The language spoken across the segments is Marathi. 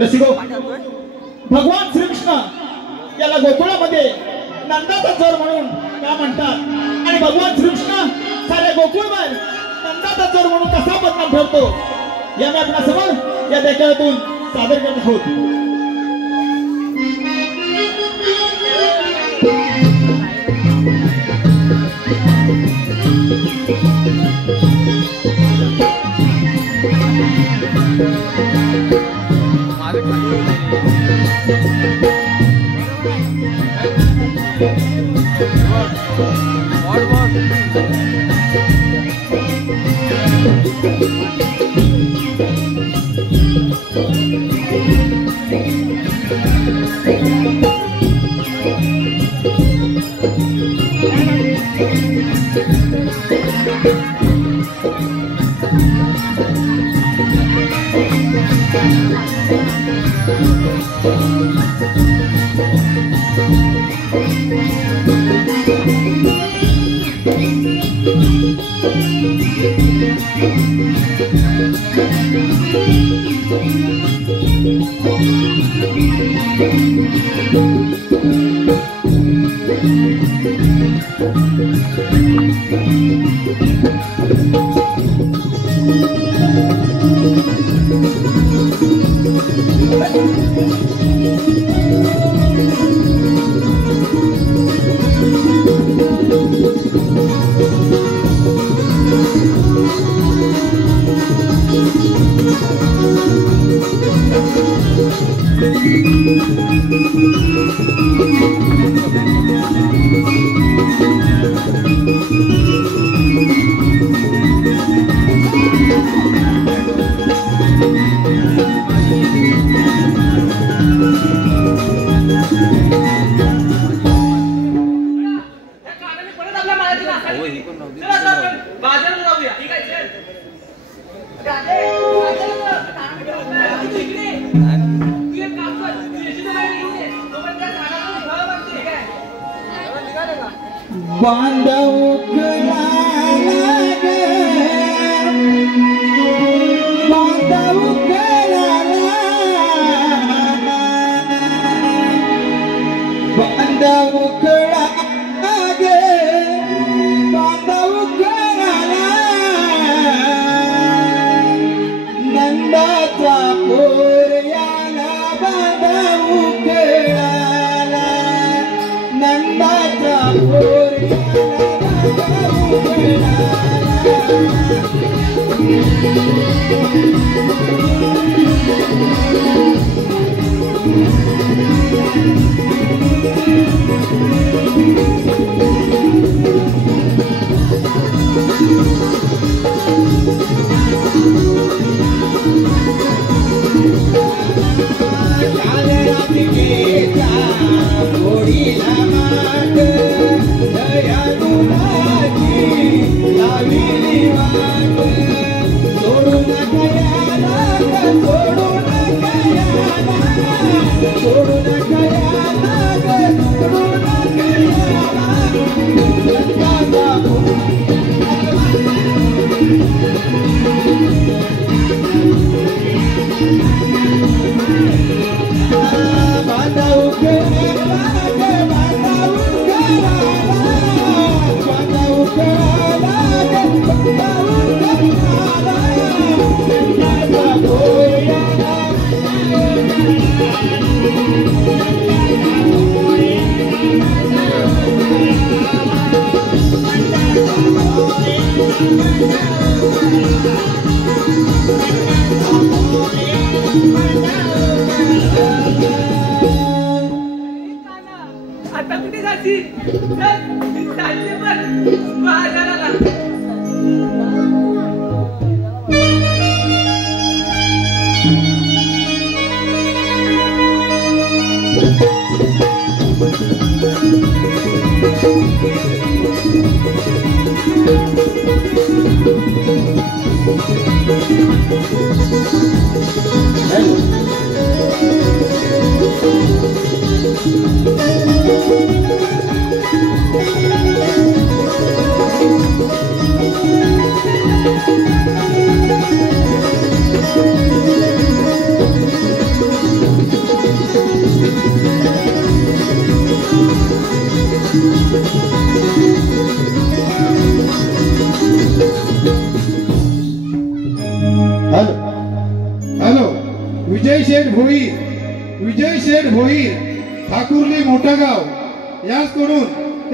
रसिको, भगवान श्रीकृष्ण याला गोकुळामध्ये नंदाचा चोर म्हणून का म्हणतात आणि भगवान श्रीकृष्ण साऱ्या गोकुळवर नंदाचा चोर म्हणून कसा बदनाम ठरतो या मी आपल्यासमोर या देखाव्यातून सादर करत आहोत. विजय शेठ भोईर ठाकुर्ली मोठा गाव याचकडून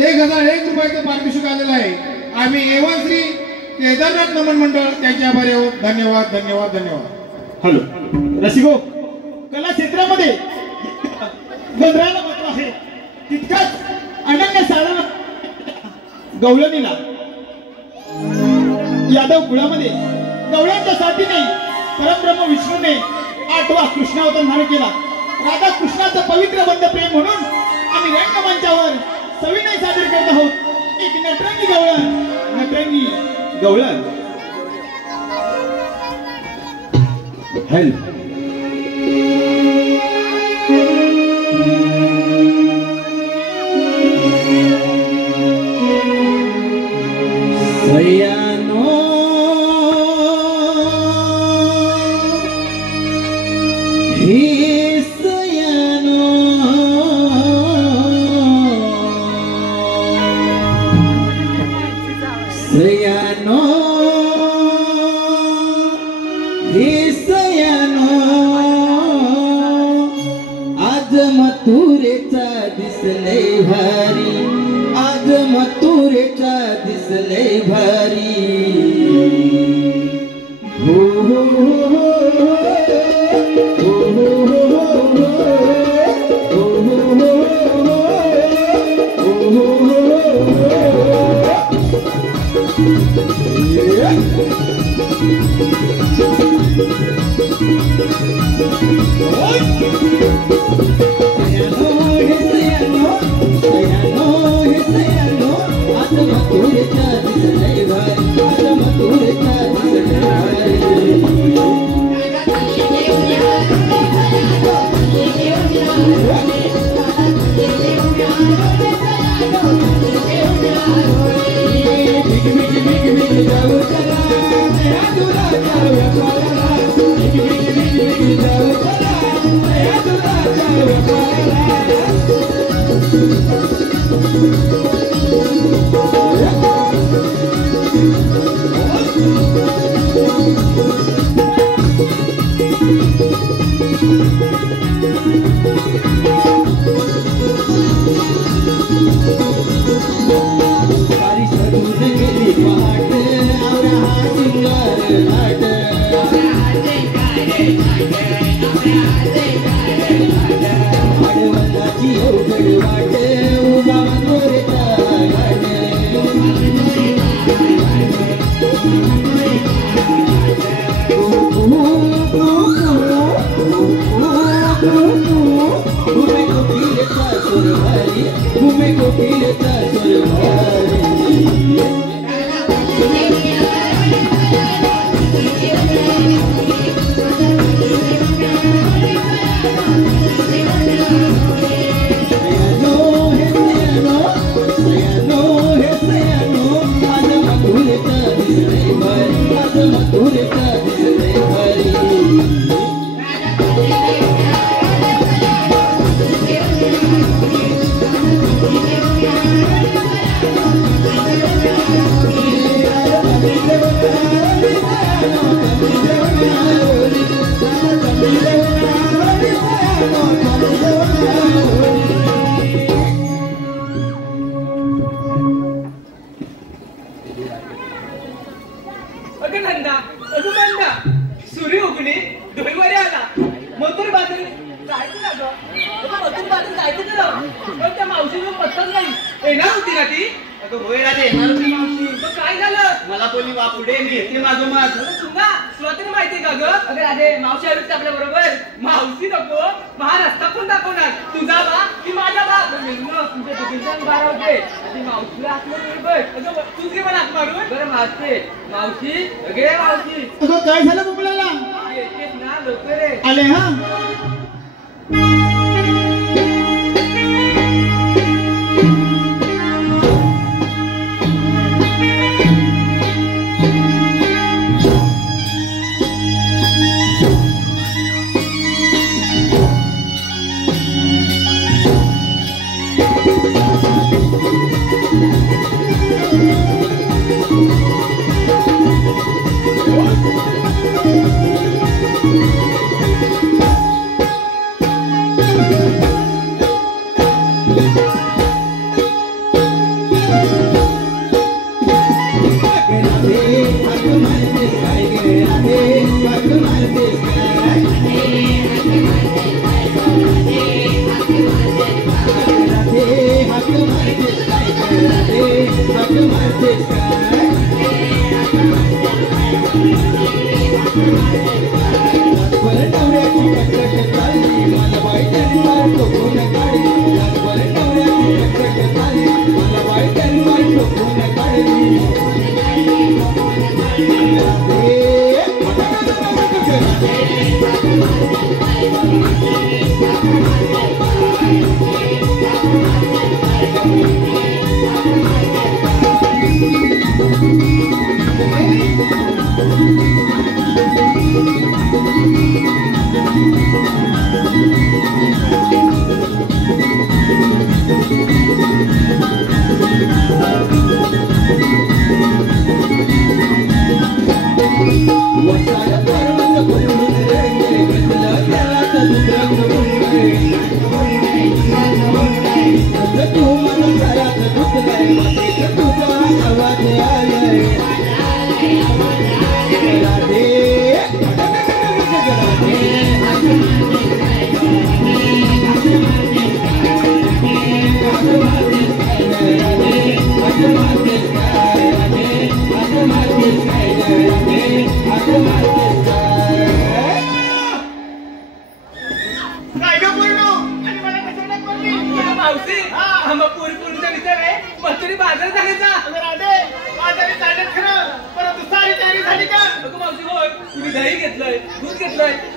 1001 रुपयाचं पारितोषिक आलेलं आहे. आम्ही एवन श्री केदारनाथ नमन मंडळ त्यांचे आभारी आहोत. धन्यवाद धन्यवाद धन्यवाद. हॅलो रसिको, कला क्षेत्रामध्ये गोंधळाला महत्व आहे तितकंच अनन्य साधारण गवळणीला यादव कुळामध्ये गवळ्यांच्या साथीने परब्रह्म विष्णूने 8वा कृष्णावतार धारण केला. राधा कृष्णाचं पवित्र बंध प्रेम म्हणून आम्ही रंगमंचावर सविनय सादर करत आहोत. एक नटरंगी गवळण हेल्प काय झालं मुलाला आले हा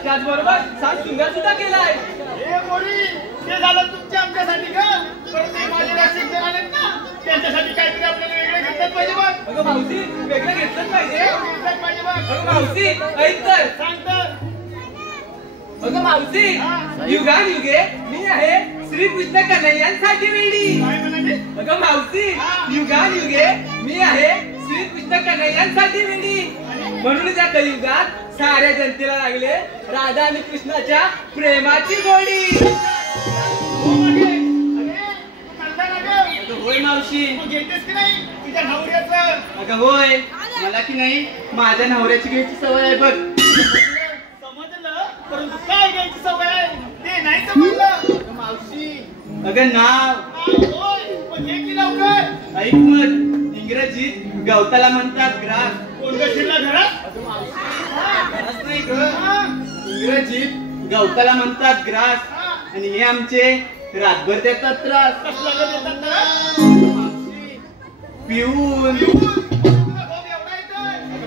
त्याचबरोबर सात सुंदर सुद्धा केलाय. हे मोरी ते झालं तुमच्या आमच्यासाठी का पण ते माझे राशिक जण आलेत ना त्यांच्यासाठी काहीतरी आपल्याला वेगळे घेतलंच पाहिजे बघ. अगं मावशी वेगळं घेतलंच पाहिजे. घेतलंच पाहिजे बघ. अगं मावशी ऐक तर सांग तर. अगं मावशी युगान युगे मी आहे श्री कृष्ण कन्हैयांसाठी वेडी. काय म्हणाली? अगं मावशी युगान युगे मी आहे श्री कृष्ण कन्हैयांसाठी वेडी. म्हणून त्या कलियुगात साऱ्या जनतेला लागले राधा आणि कृष्णाच्या प्रेमाची गोडी. हो मागे. अरे तू म्हणता ना गं. अगं होय मावशी. तू घेतेस की नाही तुझ्या नवऱ्याचं? अगं होय मला की नाही माझ्या नवऱ्याची घ्यायची सवय आहे बघ. समजलं परंतु काय घ्यायची सवय आहे ते नाही समजलं. मावशी अगं नाव होय पण घे की लवकर. ऐक मग इंग्रजीत गवताला म्हणतात ग्रास. कोण गशीला घरात? ग्रास नाही ग इंग्रजीत गवताला म्हणतात ग्रास. आणि हे आमचे रातभर देतात त्रास. कसला गं देतात ना? पिऊन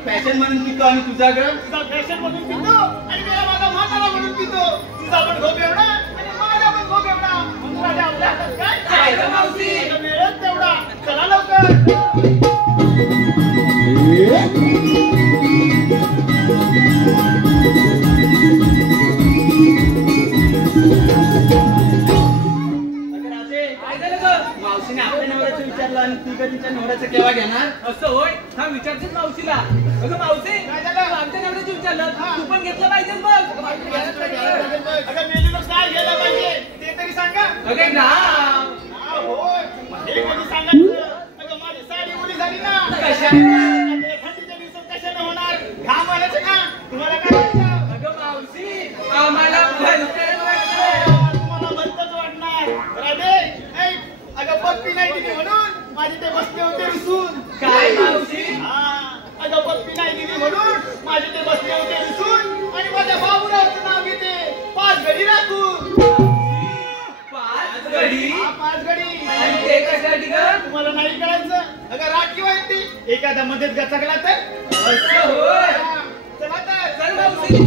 फॅशन म्हणून पितो आणि तुझा ग तुझा फॅशन म्हणून पितो आणि मेरा माझा म्हातारा म्हणून पितो. तुझा पण झोप एवढा आणि माझा पण झोप एवढा. म्हणून राजा आपल्या हातात काय काय ग मावशी? वेळच तेवढा. चला लवकर. मावशीने आपल्या नवऱ्याचं विचारलं आणि ती का तिच्या नवऱ्याचं केव्हा घेणार असं होय. हा विचारतेच मावशीला. अगं मावशी काय झालं? आमच्या नवऱ्याचं विचारलं तू पण घेतलं पाहिजे बघ. अगं मेलीला काय घ्यायला पाहिजे ते तरी सांगा. अगं नाव होय हे कोणी सांगायचं. अगं माझी साडी उडी झाली ना. कशाने? थंडीच्या दिवसात कशाने होणार? घाम आल्याचं का तुम्हाला काय वाटतं? अगं मावशी आम्हाला भलतंच वाटतंय. तुम्हाला भलतंच वाटणार. राधे ऐक अगं पप्पी नाही दिली म्हणून माझे ते बसले होते रुसून. काय मावशी? अगं पप्पी नाही दिली म्हणून माझे ते बसले होते रुसून आणि माझ्या बाबूरावचं नाव घेते 5 घडी राखून. 5 घडी? 5 घडी. आणि ते कशासाठी ग? तुम्हाला नाही कळायचं. अगं राखी वाटते एखादा मध्येच गचकला तर. असं होय. चला तर. चल मावशी.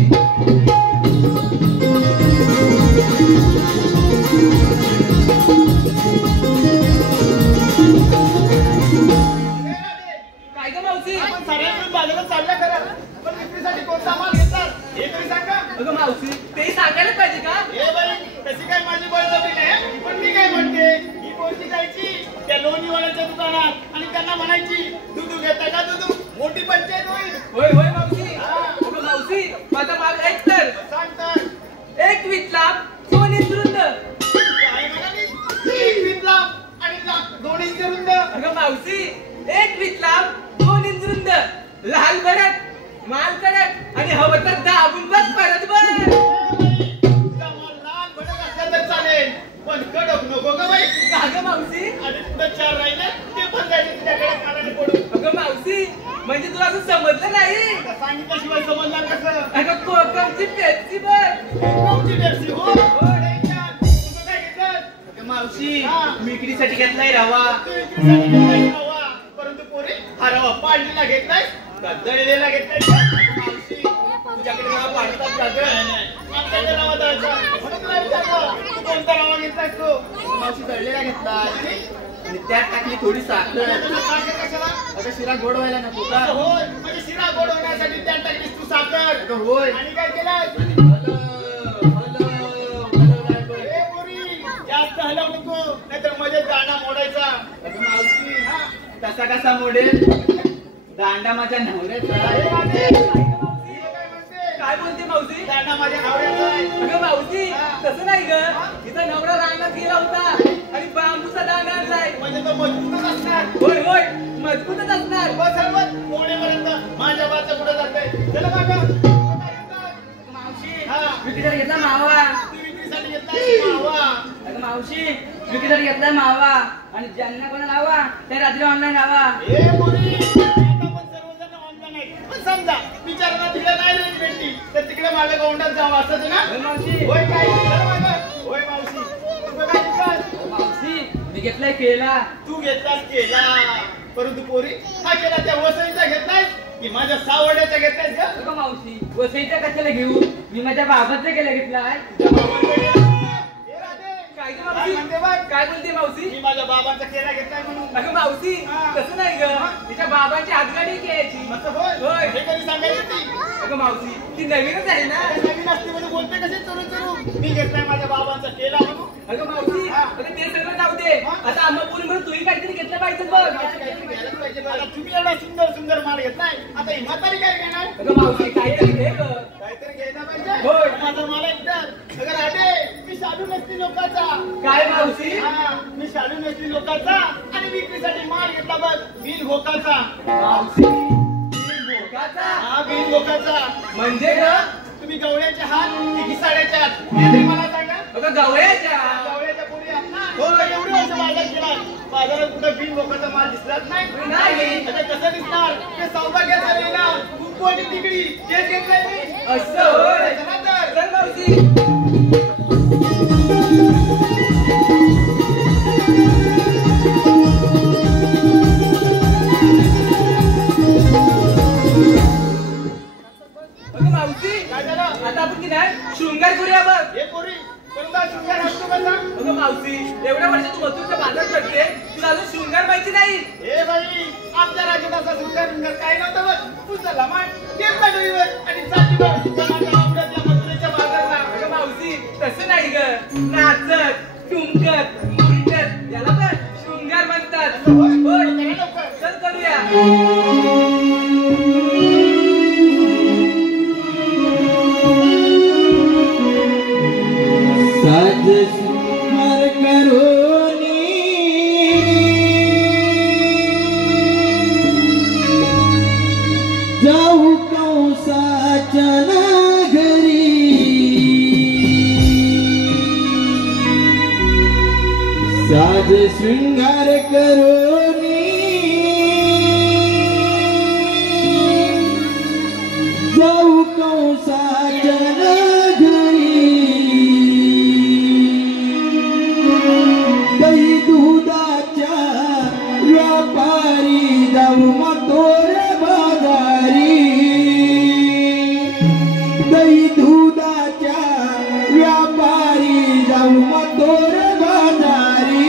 काय ग मावशी? आपण सगळ्यांकडून बाजारात चालल्या करा पण विक्रीसाठी कोणता माल घेतात हे तरी सांगा. अगं मावशी तेही सांगायला पाहिजे का? हे बाई तशी काय माझी बळजबरी नाही पण मी काय म्हणते ही पोरगी जायची त्या लोणीवाल्याच्या दुकानात आणि त्यांना म्हणायची दूध घेता का दूध. मोठी पंचायत होईल. होय होय मावशी. अगं मावशी माझा माल ऐक तर. सांग तर. एक विटला दोन इंद्रुंद. काय म्हणाली? एक विकला आणि दोन इंच रुंद. अगं मावशी एक विटला दोन इंद्रुंद लाल भडक माल कडक आणि हवं तर दाबून बघ परत बघ. तुझा माल लाल भडक असला तर चालेल पण कडक नको ग बाई. का ग मावशी? आणि तुझं 4 राहिले ते पण जायचे तुझ्याकडे. हो टेन्शन. तुझं काय घेतलं? मावशी हा. मी इकडीसाठी घेतलाय रवा. तू इकडे घेतलाय रवा, परंतु पोरी हा रवा पाडलेला घेतलाय का दळलेला घेतलाय? मावशी तुझ्याकडे रवा पाडतात का ग? आपल्याकडे रवा दळायचा म्हणून तुला विचारलं तू कोणता रवा घेतलाय? तू मावशी दळलेला घेतलाय आणि आणि त्यात टाकली थोडी साखर. तुला साखर कशाला? आता शिरा गोड व्हायला नको का? असं होय, म्हणजे शिरा गोड होण्यासाठी त्यात टाकलीस तू साखर. अगं होय. आणि काय केलं? ए पोरी, जास्त हलव नको, नाहीतर मध्ये दांडा मोडायचा. अगं मावशी हा. कसा कसा मोडेल? दांडा माझ्या नवऱ्याचा ए आहे. राधे, तुला काय म्हणते? काय बोलते मावशी? दांडा माझ्या नवऱ्याचा आहे. अगं मावशी हा. तसं नाही ग. तिचा नवरा रानात गेला होता आणि बांबूचा दांडा आणलाय. म्हणजे तो मजबूतच असणार. होय होय मजबूतच असणार. बस सर्वच मोडेपर्यंत माझ्या बाचा पुढे जाते. चला काका. मावशी हा. विकीसाठी घेतला मावा. तू विक्रीसाठी घेतलाय मावा. अगं मावशी विकीसाठी घेतलाय मावा आणि ज्यांना कोणाला हवा त्या रात्री ऑनलाईन हवा. ए पोरी, आता पण सर्वजण ऑनलाईन आहेत. पण समजा बिचारांना तिकडे नाही रेंज भेटली तर तिकडे माझ्या गौंडात जावं असं ना? होय मावशी. होय काय? चल मागं. होय मावशी. तुझं काय घेतलास? मावशी मी घेतलाय केला. तू घेतलास केला, परंतु पोरी हा केला त्या वसईचा घेतलाय की माझ्या सावड्याचा घेतलायस का? अगं मावशी वसईच्या कशाला घेऊ? मी माझ्या बाबाचा केला घेतलाय. तुझ्या बाबांकडे ए राधे, काय ग काय मावशी? म्हणते बघ? काय बोलते मावशी? मी माझ्या बाबांचा केला घेतलाय म्हणून. अगं मावशी हा. तसं नाही ग. तिच्या बाबांची हातगाडी घ्यायची. असं होय? होय. हे कधी सांगायची ती? अगं मावशी ती नवीनच आहे ना. आता नवीन असते म्हणजे बोलते कसे चरू चरू. मी घेतलाय माझ्या बाबांचा केला म्हणून. अगं मावशी हा. अगं ते सगळं जाऊ दे. हा. आता आंबापुरी म्हणून तूही काहीतरी घेतलं पाहिजे बघ. काहीतरी घ्यायलाच पाहिजे बरं. तुम्ही एवढा सुंदर सुंदर माल घेतलाय, आता ही म्हातारी काय घेणार? अगं मावशी काहीतरी घे ग. काहीतरी घ्यायला पाहिजे. होय. माझा मला एकदा अगं राधे, मी शालू नसली लोकांचा. काय मावशी? हा, मी शालू नसली लोकांचा आणि विक्रीसाठी माल घेतला बघ बिल भोकाचा. मावशी भोकाचा हा बिल भोकाचा. म्हणजे ग? तुम्ही गवळ्याचे हात की घिसाड्याचे हात हे तरी मला सांगा. अगं गवळ्याच्या. गवळ्याच्या पोरी आहात ना? हो एवढं वर्ष बाजार केला, बाजारात कुठं बिन भोकाचा माल दिसलाच नाही. नाही. आता कसं दिसणार? ते सौभाग्याचा लेला कुंकवाची तिकडी तेच घेतलंय मी. असं होय. चला तर. चल मावशी. अगं मावशी काय झालं? आता आपण की नाही शृंगार करूया बघ. हे पोरी कोणता शृंगार असतो कसा? अगं मावशी एवढ्या वर्ष तू मथुरचा बाजार करते तुला अजून शृंगार माहिती नाही. हे बाई आमच्या राज्यात असा शृंगार काय नव्हतं बघ. तुझं लमाट तेच पाठवलीवर आणि चालली बघ माझ्या आवडत्या मथुरेच्या बाजारला. अगं मावशी तसं नाही ग. नाचत टुमकत मुलटत याला पण शृंगार म्हणतात. होय? होय. करा लवकर. चल करूया. साज सुमार करोनी जाऊ कंसाच्या घरी साज शृंगार करोनी जाऊ कंसाच्या दही दुधाच्या व्यापारी जाऊ मथोर बाजारी दही दुधाच्या व्यापारी जाऊ मथोर बाजारी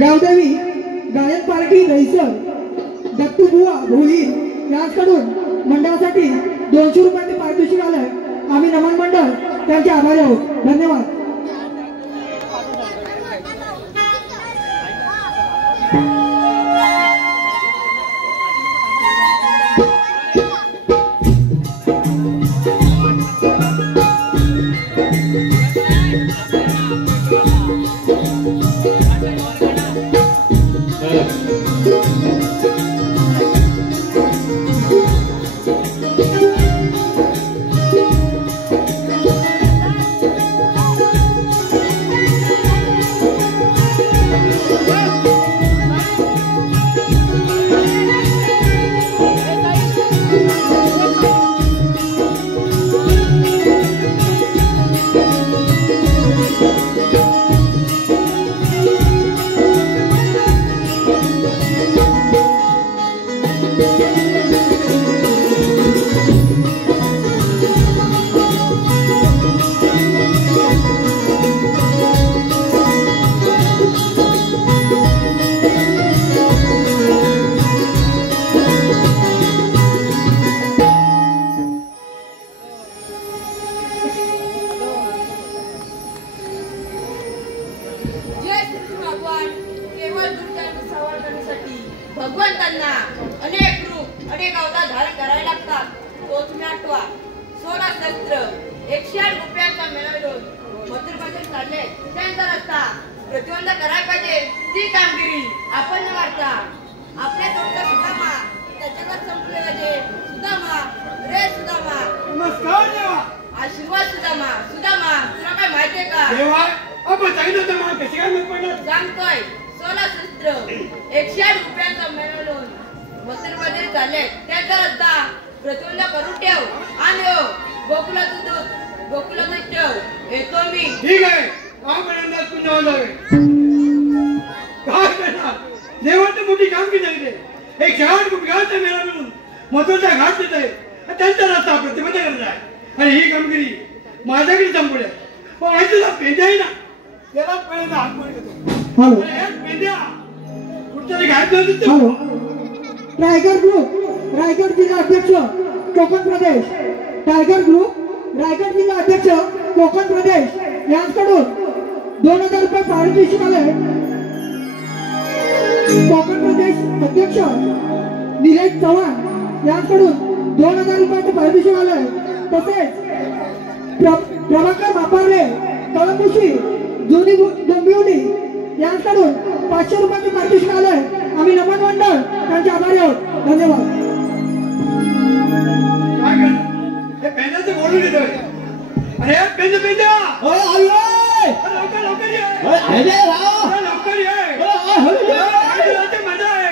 गावदेवी गायन पार्टी दहीसर दत्तू बुवा भोईर यांच्याकडून मंडळासाठी 200 रुपयाचे पारितोषिक आलंय. आम्ही नमन मंडळ त्यांचे आभारी आहोत. धन्यवाद. भगवंतांना अनेक रूप अनेक अवतार धारण करावे लागतात. तोच मी आठवा 16 शस्त्र 108 रुपयांचा मिळवून मथुरमध्ये काढले त्यांचा रस्ता प्रतिबंध करायला पाहिजे. ती कामगिरी आपण न मारता आपल्या तोंडात सुदामा त्याच्यावर संपले पाहिजे. सुदामा रे सुदामा नमस्कार देवा. आशीर्वाद सुदामा. सुदामा तुला काय माहितीये का देवा आपण सांगितलं तर मला कशी काय माहित पडणार. सांगतोय 16 शस्त्र 108 रुपयांचा मिळवून मथुरमध्ये चालले त्यांचा रस्ता प्रतिबंध करून ठेव आणि गोकुलाचं दूध गोकुलामध्ये ठेव. येतो मी. ठीक आहे. आपर्यंत पुन्हा जावे. काय करणार देवाने मोठी कामगिरी सांगितली. 108 रुपयांचा मेळा मिळून मथुरचा घाट देत आहे. त्यांचा रस्ता प्रतिबंध करत आहे. आणि ही कामगिरी माझ्याकडे संपली. पण माहिती तुला पेंद्या आहे ना त्याला पहिल्यांदा हात मार घेतो. हॅलो पेंद्या कुठतरी घाट हॅलो टायगर ग्रुप रायगड जिल्हा अध्यक्ष कोकण प्रदेश. टायगर ग्रुप रायगड जिल्हा अध्यक्ष कोकण प्रदेश यांच्याकडून 2000 रुपये पारितोषिक आले. कोकण प्रदेश अध्यक्ष निलेश चव्हाण यांच्याकडून 2000 रुपयाचे पारितोषिक आले. तसेच प्रभाकर मापारले कळंबुशी जुनी डोंबिवली यांच्याकडून 500 रुपयाचे पारितोषिक आले. आम्ही नमन मंडळ त्यांचे आभारी आहोत. धन्यवाद. हे पेंद्याचं बोलून देतोय. अरे पेंद्या पेंद्या लवकर लवकर ये. लवकर ये. मजा आहे.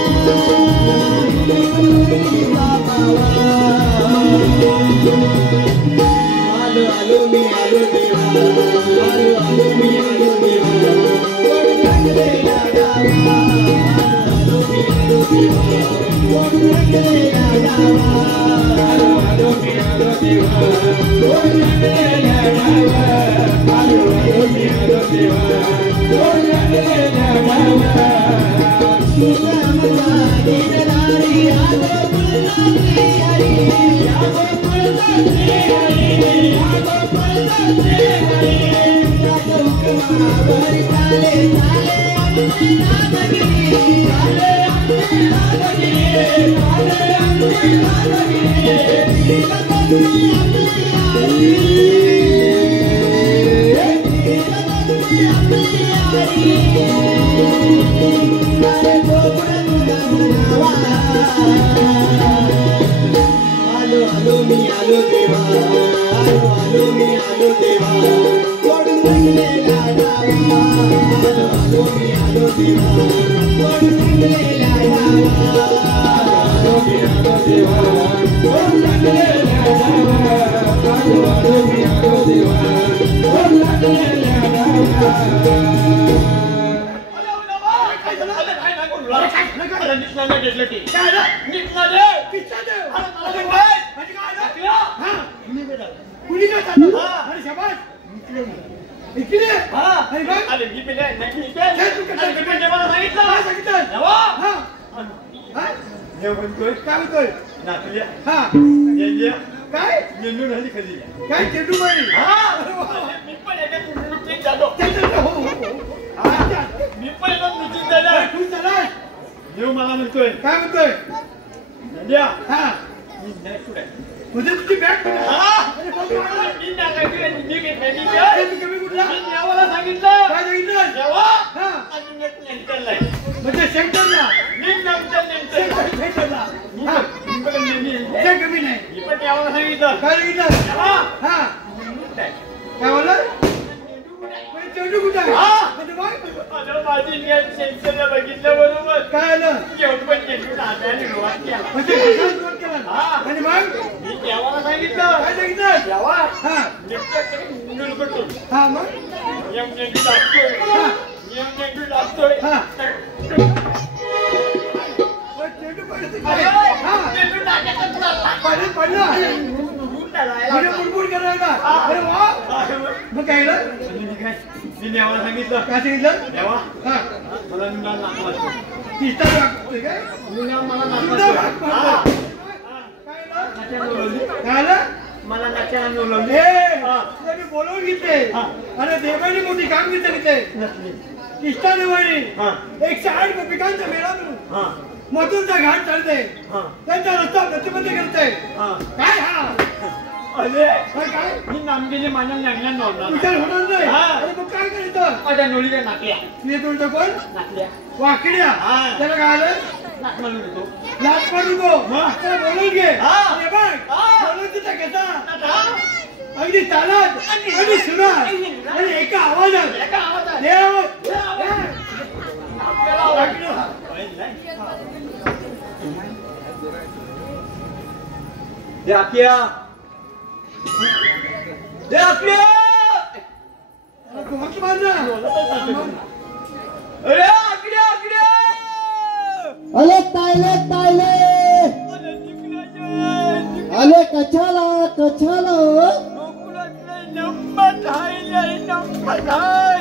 देवा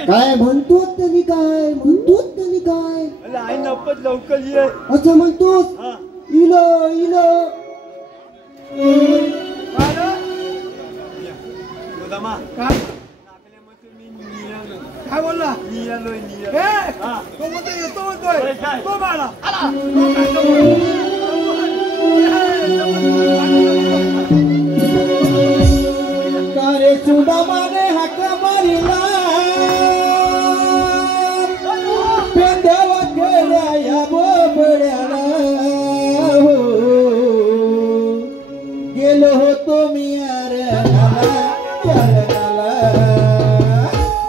काय म्हणतोस त्यांनी काय म्हणतोस त्यांनी काय आई नपत लवकर ये असं म्हणतोस इलो इलो गोदामा काय बोलला नियालोय तो म्हणतो येतो म्हणतोय तो मला कारे चुडा मारे हाक मारिला पेंद्यावा खेळ्या या बोबड्याला गेलो होतो मी अरणाला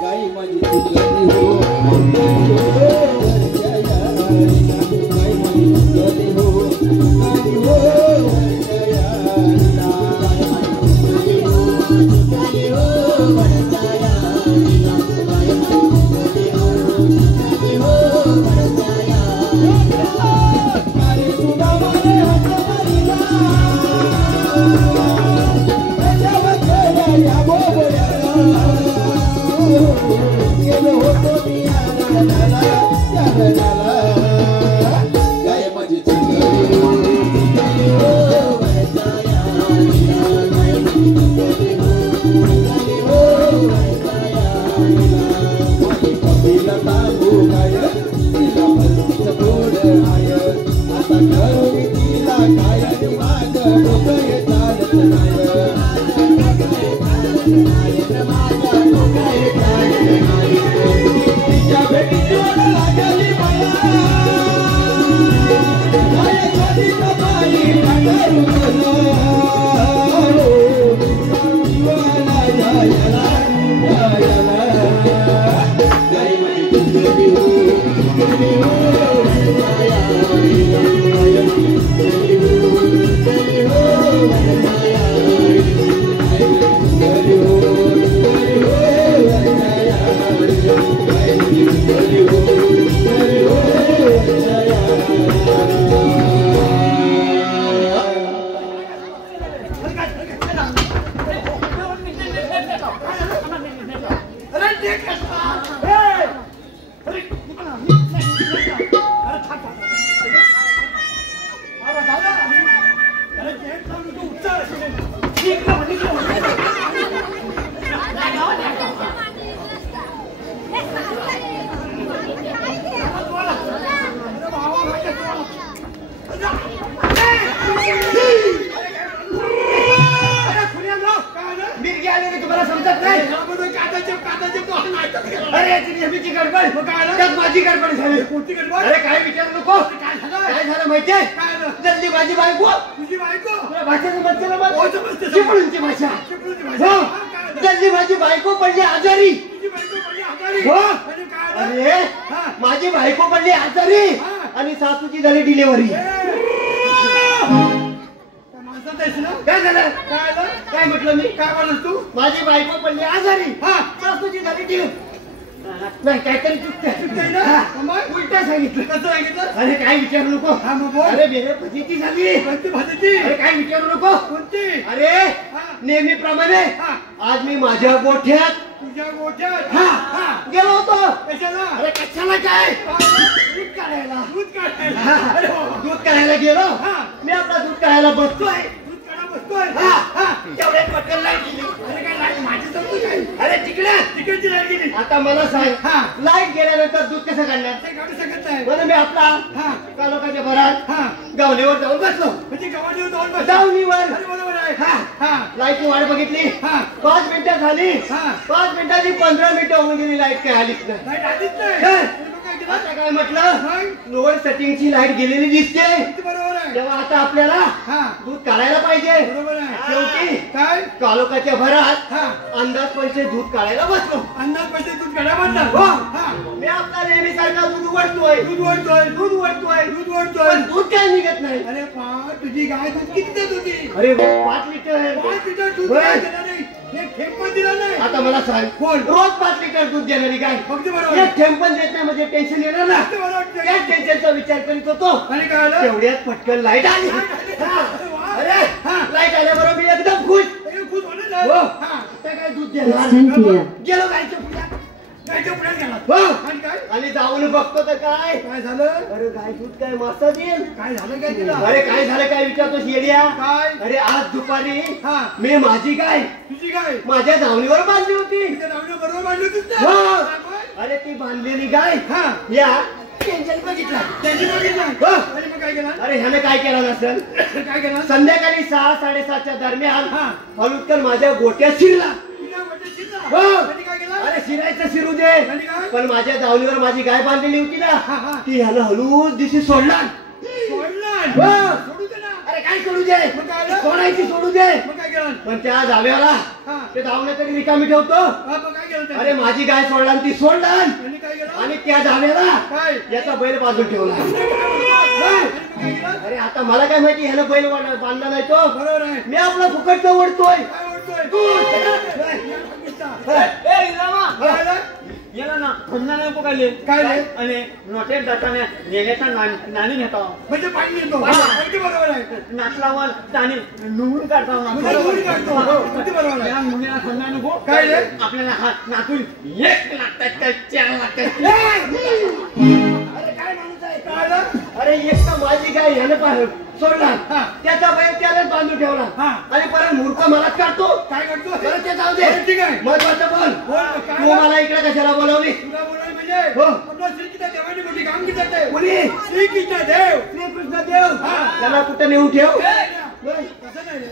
गाई माझी तुझी हो गाई माझी तुझी हो वादनाला गाय माझी चिंगरी हो वरच्या यारीला गाय माझी चिंगरी हो वरच्या यारीला माझी कपिला ताबू गाय तिला भरतीचं गोड आय आता करू तिला काय माझं डोकं हे चालत नाही माझं डोकं हे चालत नाही तिच्या भेटीवर लागली मला माझ्या छोटीचं बाई करू जायला गाय माझी जिंदगी हो माझी गडबड झाली कोणती गडबड अरे काय विचारू नको काय झालं माहितीये जल्दी माझी बायको तुझी बायको तुला भाषेचं बच्चेला चिपळूणची भाषा हो जल्दी माझी बायको पडली आजारी हो अरे माझी बायको पडली आजारी आणि सासूची झाली डिलिव्हरी काय झालं काय म्हटलं मी काय म्हणत तू माझी बायको पडली आजारी सासूची झाली डिलिव्हरी नाही काहीतरी उलटा सांगितलं कसं सांगितलं अरे काय विचारू नको अरे बेरे फजिती झाली कोणती फजिती अरे काय विचारू नको कोणती अरे नेहमीप्रमाणे आज मी माझ्या गोठ्यात तुझ्या गोठ्यात गेलो होतो कशाला अरे कशाला काय दूध काढायला दूध काढायला गेलो मी आपला दूध काढायला बसतोय अरे तिकडे लाईट गेली आता मला सांग लाईट गेल्यानंतर दूध कसं काढणार ते काढू शकत नाही म्हणून मी आपला कालोखाच्या भरात गावलीवर जाऊन बसलो म्हणजे गावलीवर जाऊन बसलो गावलीवर बरोबर आहे लाईटची वाट बघितली 5 मिनिटं झाली 5 मिनिटाची 15 मिनिटं होऊन गेली लाईट काय आलीच नाही लाईट आलीच नाही आता काय म्हटलं लोअर सेटिंगची लाईट गेलेली दिसते बरोबर आहे तेव्हा आता आपल्याला दूध काढायला पाहिजे बरोबर आहे शेवटी काय कालोखाच्या भरात अंदाज पैसे दूध काढायला बसलो अंदाज पैसे दूध काढायला बसला मी आपला नेहमी सारखा दूध उघडतोय दूध काय निघत नाही अरे तुझी गाय दूध किती देत होती अरे 5 लिटर दूध पण दिला नाही आता मला सांग कोण रोज 5 लिटर दूध देणारी गाय एक थेंब पण देत नाही म्हणजे टेन्शन येणार ना त्या टेन्शनचा विचार करीत होतो आणि काय तेवढ्यात पटकन लाईट आली अरे लाईट आल्याबरोबर मी एकदम खुश काय दूध देणार गेलो गायच्या पुढ्यात गेला आणि जाऊन बघतो तर काय झालं अरे गाय दूध काय मस्त देईल काय झालं काय तिला अरे काय झालं काय विचारतोस येड्या काय अरे आज दुपारी मी माझी गाय तुझी गाय माझ्या धावणीवर बांधली होती बरोबर बांधली होती अरे ती बांधलेली गाय या अरे ह्याने काय केलं नसेल काय केलं संध्याकाळी 6-6:30च्या दरम्यान फलुटकर माझ्या गोट्यात शिरला अरे शिरायचं शिरू दे पण माझ्या दावणीवर माझी गाय बांधलेली होती ना ती ह्यानं हलूच दिशी सोडला अरे काय सोडू दे सोडायची सोडू दे पण त्या जाव्याला ते धावण्या तरी रिकामी ठेवतो अरे माझी गाय सोडला ती सोडला आणि त्या जाव्याला याचा बैल बाजूला ठेवला अरे आता मला काय माहिती ह्यानं बैल बांधला नाही तो बरोबर आहे मी आपला फुकटचं ओढतोय याला ना पुन्हा नाही पकडले काय आणि नोटेत जाताना नेण्याचा नाणी घेतो म्हणजे पाणी घेतो बरोबर आहे नाचलावर नाणी नुंगून काढतो बरोबर नको काय आपल्याला नातून एक लागतात काय 4 लागतात माणूस आहे कळलं? अरे एक तर माझी गाय ह्यानं सोडला त्याचा बैल त्यालाच बांधून ठेवला आणि परत मूर्ख मलाच काढतो. काय करतो बरं ते जाऊ दे. ठीक आहे. महत्वाचं बोल. तू मला इकडे कशाला बोलावली? तुला बोलायला म्हणजे हो. आपला श्रीकृष्ण देवाने मोठी कामगिरी करते. कोणी? श्रीकृष्ण देव. श्रीकृष्ण देव. त्याला कुठं नेऊन ठेव. कसं नाही रे?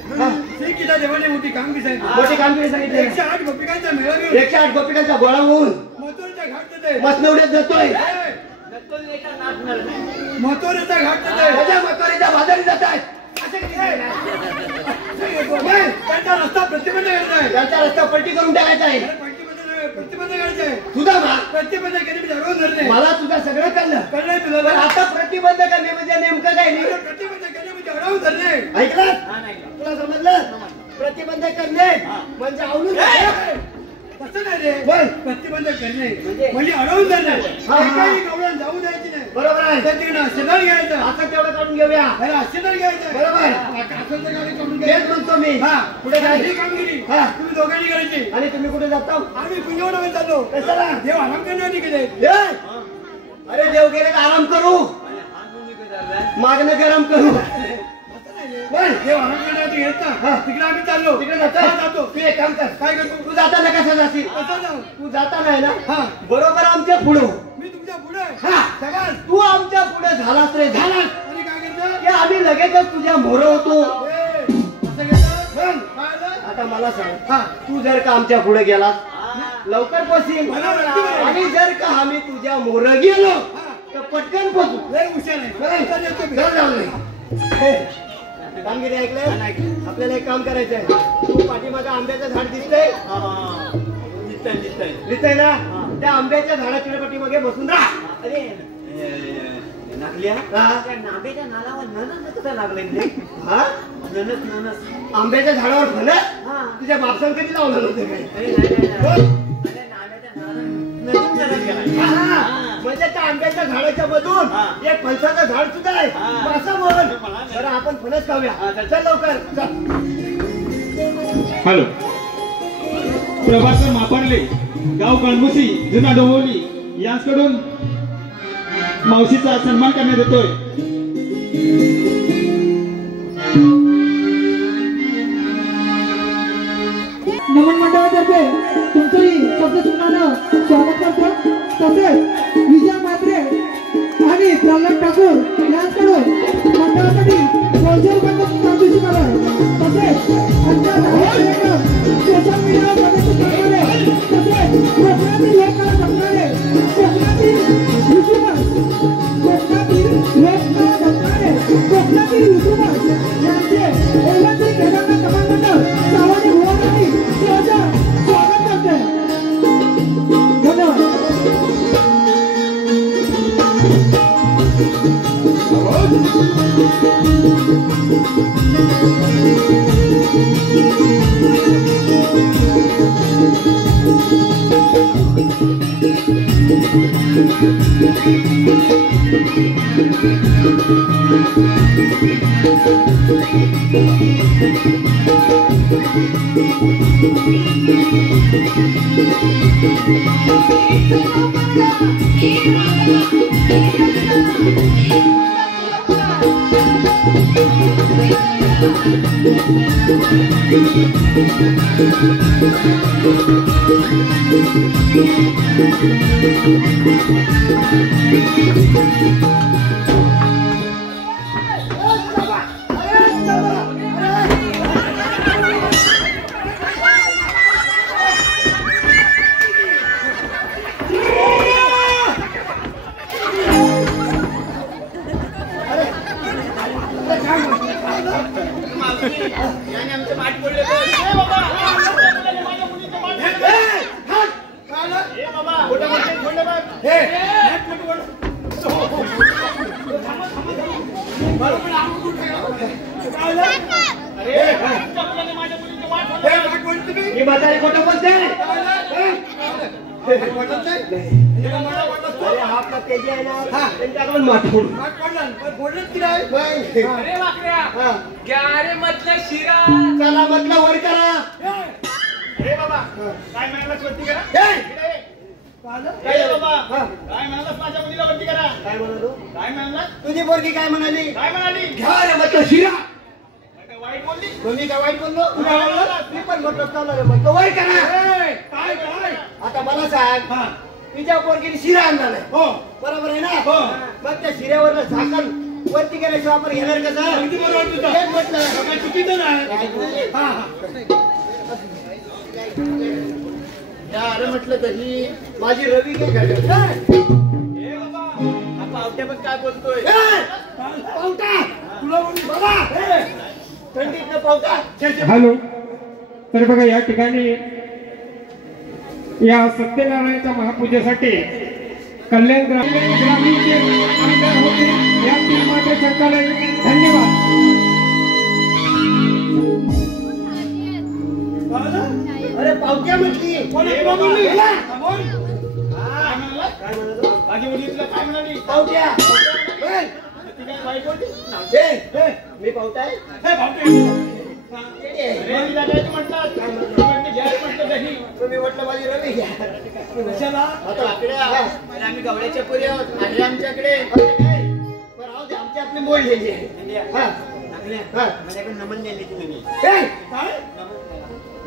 श्रीकृष्ण देवाने मोठी कामगिरी सांगितली. मोठी कामगिरी सांगितली. 108 गोपिकांचा मेळा घेऊन 108 गोपिकांचा गोळा होऊन मथुरेच्या घाट जाते. मसनवड्यात जातोय. मथुरेचा घाट जाते. माझ्या मथुरेच्या बाजारी जात आहेत. त्यांचा रस्ता प्रतिबंध करायचा आहे. त्यांचा रस्ता पलटी करून टाकायचा आहे. प्रतिबंध करायचा आहे. तुझा मा प्रतिबंध केली म्हणजे अडवून धरणे. मला तुझं सगळं कळलं. कळलंय तुला पण आता प्रतिबंध करणे म्हणजे नेमकं काय नाही. प्रतिबंध केले म्हणजे अडवून धरणे. ऐकलं? तुला समजलं? प्रतिबंध करणे म्हणजे आवडून तसं नाही रे. बोल. प्रतिबंध करणे म्हणजे अडवून धरणे. काही गवळण जाऊ द्यायची नाही. बरोबर आहे. त्यांच्याकडे आशीर्वाद घ्यायचा. आता तेवढं काढून घेऊया. अरे आशीर्वाद घ्यायचा. बरोबर. कासाचं गाडी काढून तेच घ्यायचं. म्हणतो मी. हा पुढे काय? ही कामगिरी हा. तुम्ही दोघांनी करायची. आणि तुम्ही कुठे जाता? आम्ही पुण्यावर चाललो. कशाला? देव आराम करण्यासाठी गेले. अरे देव गेले का आराम करू? मागणं गरम करू. देव आराम करण्यासाठी येत ना. तिकडे आम्ही चाललो. तिकडे जातो. हा, जातो. तू एक काम कर. काय करतो? तू जाताना कसं जाशील? कसं जाऊ? तू जाताना आहे ना हा. बरोबर आमच्या पुढं. मी तुमच्या पुढे हा. सगळ्यात. तू आमच्या पुढे झालास रे झालास आणि काय करतो? की आम्ही लगेचच तुझ्या मोर होतो. असं घेतो? पण काय आलं? आता मला सांग, हा. तू जर का आमच्या पुढे गेलास लवकर पोचील मला नक्की बरं. आणि जर का आम्ही तुझ्या मोर गेलो हा. तर पटकन पोचू. लय हुशार आहे. आता येतो मी. चल जाऊ दे. कामगिरी ऐकलंय? आपल्याला एक काम करायचंय. तू पाठीमागे आंब्याचं झाड दिसतंय? दिसतंय ना? त्या आंब्याच्या झाडाच्या पाठीमागे बसून राहा. नांब्याच्या नालावर ननस कसं लागले? हा? ननस ननस. आंब्याच्या झाडावर फणस? हा. तुझ्या बापसान कधी लावलं नव्हतं काय? अरे नाही. अरे नांब्याच्या नालावर नवीन ननस गेला. हा. म्हणजे त्या आंब्याच्या झाडाच्या मधून एक फणसाचं झाड सुद्धा आहे. असं बोल. बरं आपण फणस खाऊया. चल लवकर चल. हॅलो, प्रभाकर मापारले, गाव कळमुशी, जुना डोंबिवली यांकडून मावशीचा सन्मान करण्यात येतोय. नमन मंडळातर्फे तुमचंही शब्दचिन्हानं स्वागत करतो. तसेच विजय म्हात्रे आणि प्रल्हाद ठाकूर यांच्याकडून मंडळासाठी 200 रुपयांची पारितोषिक आलं. तसेच आमच्या सोशल मीडियावर प्रदर्शित करणारे तसेच कोकणातील लोककला जपणारे कोकणातील युट्यूबर्स यांचे एवढ्यातरी केदारनाथ कमान मंडळ सावंत भुवनानी स्वागत करते. धन्यवाद. ही म्हातारी खोटं बोलते. अरे हा आपला तेजी आहे ना त्यांच्याकडून माठवून अरे वाकड्या गॅरे मधला शिरा. चला म्हटलं वर करा. हे बाबा काय म्हणाला वरती करा. काय बाबा काय म्हणालास माझ्या मुलीला वरती करा काय म्हणालो काय म्हणालास तुझी पोरगी काय म्हणाली काय म्हणाली घ्या रे म्हटलं शिरा काय वाईट बोलली तुम्ही काय वाईट बोललो मी पण म्हटलं चाललं रे म्हटलं वाईट करा काय काय आता मला सांग तिच्या पोरगीने शिरा आणला नाही हो बरोबर आहे ना हो मग त्या शिऱ्यावरलं झाकण वरती गेल्याशिवाय आपण घेणार कसं अगदी बरोबर तुझं तेच म्हटलं काय चुकीचं नाही हा हा अरे म्हटलं तरी माझी रवी काय घडलं ए बाबा हा पावट्या पण काय बोलतोय पावटा तुला म्हणून बघा थंडीतनं पावटा हॅलो तर बघा या ठिकाणी या सत्यनारायणच्या महापूजेसाठी कल्याण ग्रामीणचे आमदार होते या टीमाचे सरकारला धन्यवाद. अरे पावट्या म्हटली काय म्हणाला माझी मुली तुला काय म्हणाली पावट्या ती काय वाईट बोलली ए, मी पावटा आहे अरे तिला काय तू म्हणतात म्हटलं घ्या म्हटलं दही तुम्ही म्हटलं माझी रवी घ्या कशाला आता अरे आम्ही गवळ्याच्या पुरी आहोत आणि आमच्याकडे बरं राहू दे आमची आपली मोडलेली आहे हा माझ्याकडे नमन नेली तुम्ही ए,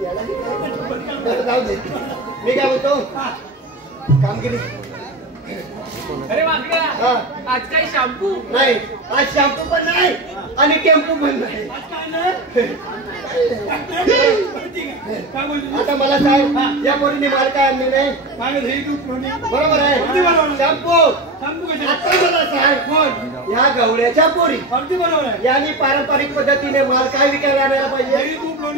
याला बरं, जाऊ दे मी काय बोलतो कामगिरी अरे वाकड्या हा आज काही शॅम्पू नाही आज शॅम्पू पण नाही आणि टेम्पू पण नाही आता मला सांग या पोरीने माल काय आणले नाही बरोबर आहे शॅम्पू आता मला सांग या गवळ्याच्या पोरी यांनी पारंपरिक पद्धतीने माल काय विकायला आणायला पाहिजे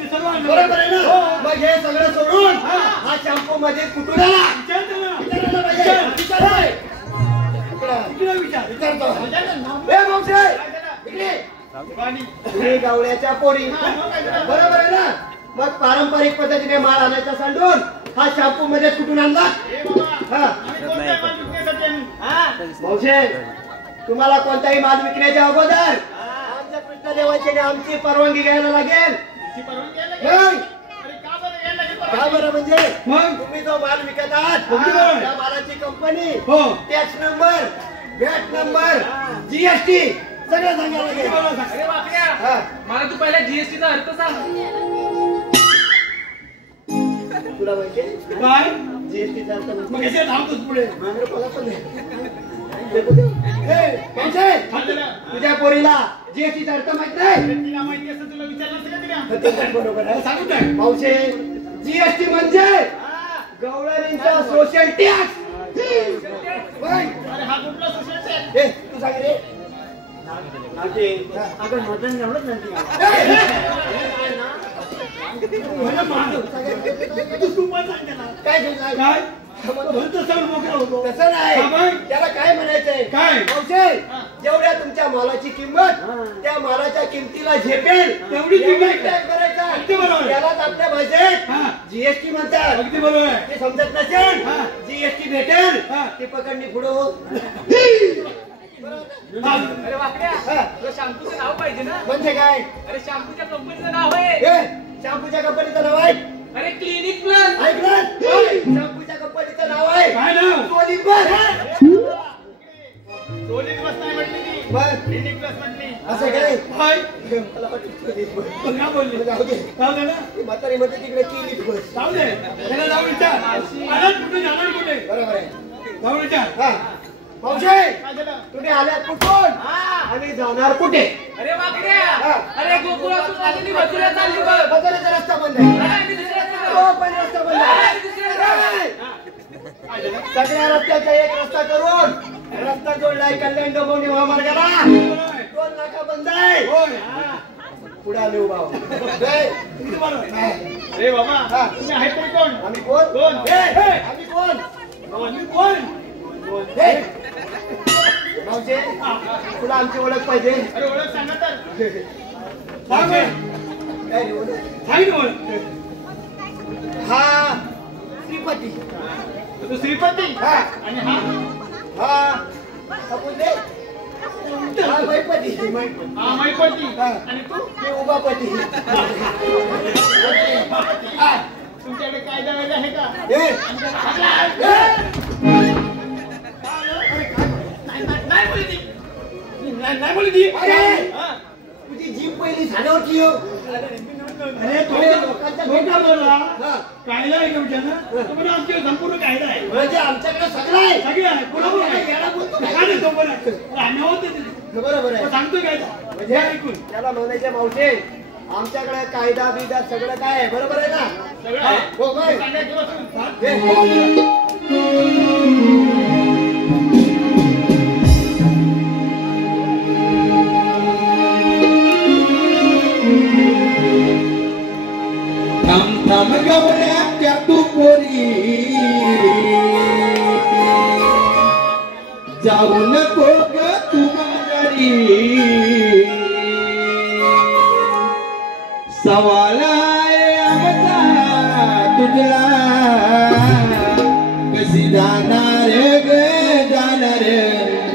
बरोबर आहे ना मग हे सगळं सोडून हा शॅम्पू मध्ये कुठून आला विचारायला पाहिजे विचारतो ए मावशे इकडे हे गवळ्याच्या पोरी बरोबर आहे ना मग पारंपरिक पद्धतीने माल आणायचा सांडून हा शॅम्पू मध्ये कुठून आणला मावशे तुम्हाला कोणताही माल विकण्याच्या अगोदर आमच्या कृष्णदेवाची आमची परवानगी घ्यायला लागेल का बरं म्हणजे मग तुम्ही जो माल विकत आहात त्या मालाची company tax number VAT number GST सगळं सांगायला लागेल अरे वाकड्या मला तू पहिला जीएसटीचा अर्थ सांग तुला माहिती काय जीएसटीचा अर्थ मग कसे थांबतोस पुढे मला पण तुझ्या पोरीला जीएसटीचा अर्थ माहित नाही तिला माहिती असं तुला विचारलं का तिला बरोबर आहे सांगू काय मावशे जीएसटी म्हणजे गवळणींचा सोशल टॅक्स अरे हा कुठला सोशल टॅक्स तू सांग रे काय तसं नाही त्याला काय म्हणायचंय काय मावशे जेवढ्या तुमच्या मालाची किंमत त्या मालाच्या किमतीला झेपेल तेवढी किंमत करायचा अगदी बरोबर. त्यालाच आपल्या भाषेत जीएसटी म्हणतात अगदी बरोबर आहे ते समजत नसेल जीएसटी भेटेल ती पकडणी पुढे हो अरे वाकड्या तुला शॅम्पूचं नाव पाहिजे ना म्हणजे काय अरे शॅम्पूच्या कंपनीचं नाव आहे शॅम्पूच्या कंपनीचं नाव आहे अरे क्लिनिक प्लस ऐकलं शॅम्पूच्या कंपनीचं नाव आहे काय नाव सोलिक बस सोलिक बस नाही म्हटली ती बस क्लिनिक प्लस म्हटली असं काय काय मला वाटतं सोलिक बस काय बोलली जाऊ दे जाऊ दे ना ती म्हातारी मध्ये तिकडे केली बस जाऊ दे त्याला जाऊ विचार आलात कुठे जाणार कुठे बरोबर आहे जाऊ विचार हा मावशे काय झालं तुम्ही आल्यात कुठून आणि जाणार कुठे अरे वाकड्या अरे गोकुळातून आलेली मथुरा चालली बघ बदलाचा रस्ता बंद आहे अरे मी दुसऱ्या रस्त्याने तो पण रस्ता बंद आहे अरे दुसऱ्या सगळ्या रस्त्याचा एक रस्ता करून रस्ता जोडलाय कल्याण डोंबिवली महामार्गाला 2 नाका बंद आहे पुढे आले उभा अरे बाबा तुम्ही आहे तरी कोण आम्ही कोण कोण? आम्ही कोण आम्ही कोण मावशे तुला आमची ओळख पाहिजे अरे ओळख सांगा तर सांग काय रे ओळख? सांग बोल हा श्रीपती तू श्रीपती हा आणि हा हा आपण दे हा मैपती हा मैपती आणि तू ते उभापती तुमच्याकडे कायदा वगैरे आहे का ए नाही बोलली ती. तुझी जीभ पहिली झाल्यावरची येऊ. अरे थोडे मोठा बोलला कायदा आहे तुमच्या ना तुम्हाला आमच्या संपूर्ण कायदा आहे म्हणजे आमच्याकडे सगळं आहे. सगळे आहे बरोबर आहे. येडा बोलतो काय? काय देतो बरं आम्ही आहोत बरोबर आहे. सांगतो कायदा म्हणजे ऐकून त्याला म्हणायचे मावशे आमच्याकडे कायदा बिदा सगळं काय आहे. बरोबर आहे ना? सगळं आहे. हो बाय. थांब गवळ्याच्या तू पोरी जाऊ नको ग तू माघारी सवाल आहे आमचा तुझला कशी जाणार ग जाणार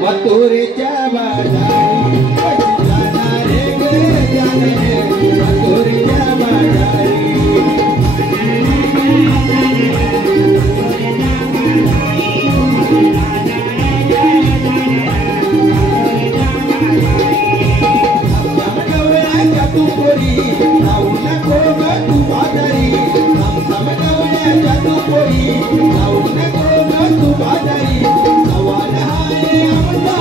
मथुरेच्या बाजारी कशी जाणार ग जाणार मथुरेच्या बाजारी तू पोरी जाऊ नको ग तू बाजारी तू पोरी जाऊ नको ग तू बाजारी सवाल आहे आमचा